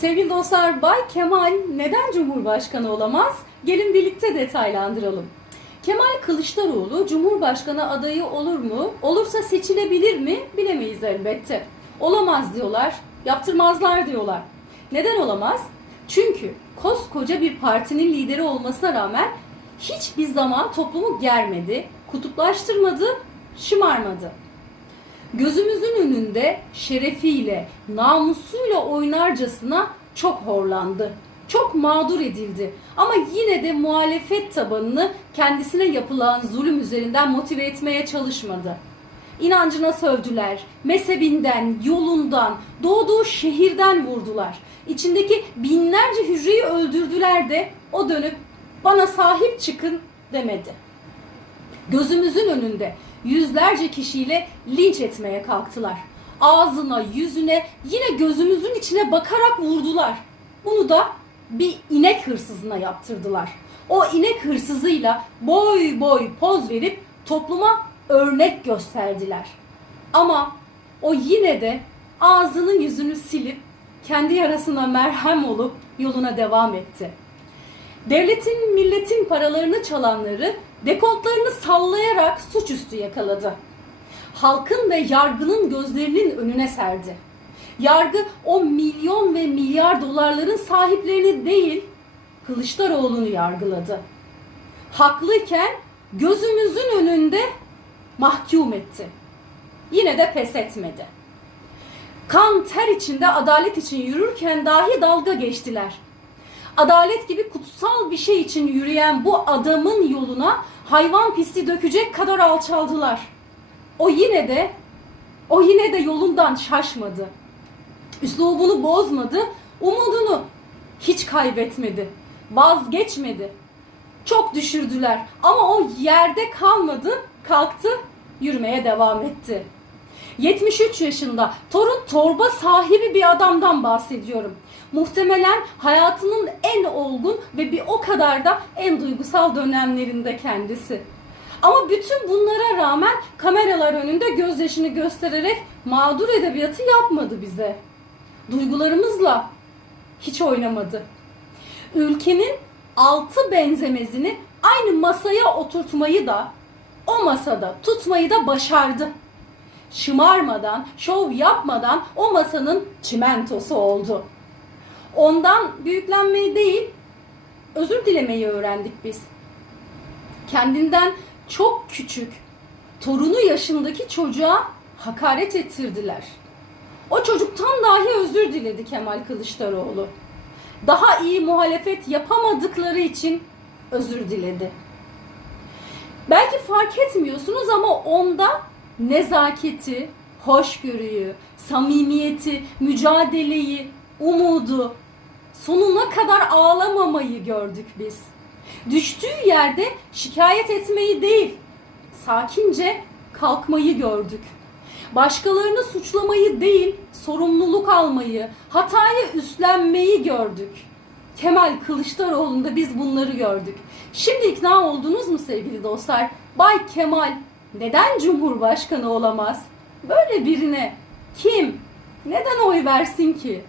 Sevgili dostlar, Bay Kemal neden Cumhurbaşkanı olamaz? Gelin birlikte detaylandıralım. Kemal Kılıçdaroğlu Cumhurbaşkanı adayı olur mu? Olursa seçilebilir mi? Bilemeyiz elbette. Olamaz diyorlar, yaptırmazlar diyorlar. Neden olamaz? Çünkü koskoca bir partinin lideri olmasına rağmen hiçbir zaman toplumu germedi, kutuplaştırmadı, şımarmadı. Gözümüzün önünde şerefiyle, namusuyla oynarcasına çok horlandı. Çok mağdur edildi. Ama yine de muhalefet tabanını kendisine yapılan zulüm üzerinden motive etmeye çalışmadı. İnancına sövdüler, mezhebinden, yolundan, doğduğu şehirden vurdular. İçindeki binlerce hücreyi öldürdüler de o dönüp bana sahip çıkın demedi gözümüzün önünde yüzlerce kişiyle linç etmeye kalktılar. Ağzına, yüzüne, yine gözümüzün içine bakarak vurdular. Bunu da bir inek hırsızına yaptırdılar. O inek hırsızıyla boy boy poz verip topluma örnek gösterdiler. Ama o yine de ağzını yüzünü silip kendi yarasına merhem olup yoluna devam etti. Devletin, milletin paralarını çalanları dekontlarını sallayarak suçüstü yakaladı. Halkın ve yargının gözlerinin önüne serdi. Yargı o milyon ve milyar dolarların sahiplerini değil, Kılıçdaroğlu'nu yargıladı. Haklıyken gözümüzün önünde mahkum etti. Yine de pes etmedi. Kan ter içinde adalet için yürürken dahi dalga geçtiler adalet gibi kutsal bir şey için yürüyen bu adamın yoluna hayvan pisliği dökecek kadar alçaldılar. O yine de o yine de yolundan şaşmadı. Üslubunu bozmadı, umudunu hiç kaybetmedi. Vazgeçmedi. Çok düşürdüler ama o yerde kalmadı, kalktı, yürümeye devam etti. 73 yaşında torun torba sahibi bir adamdan bahsediyorum. Muhtemelen hayatının en olgun ve bir o kadar da en duygusal dönemlerinde kendisi. Ama bütün bunlara rağmen kameralar önünde gözyaşını göstererek mağdur edebiyatı yapmadı bize. Duygularımızla hiç oynamadı. Ülkenin altı benzemezini aynı masaya oturtmayı da o masada tutmayı da başardı şımarmadan, şov yapmadan o masanın çimentosu oldu. Ondan büyüklenmeyi değil, özür dilemeyi öğrendik biz. Kendinden çok küçük, torunu yaşındaki çocuğa hakaret ettirdiler. O çocuktan dahi özür diledi Kemal Kılıçdaroğlu. Daha iyi muhalefet yapamadıkları için özür diledi. Belki fark etmiyorsunuz ama onda nezaketi, hoşgörüyü, samimiyeti, mücadeleyi, umudu, sonuna kadar ağlamamayı gördük biz. Düştüğü yerde şikayet etmeyi değil, sakince kalkmayı gördük. Başkalarını suçlamayı değil, sorumluluk almayı, hatayı üstlenmeyi gördük. Kemal Kılıçdaroğlu'nda biz bunları gördük. Şimdi ikna oldunuz mu sevgili dostlar? Bay Kemal neden Cumhurbaşkanı olamaz? Böyle birine kim, neden oy versin ki?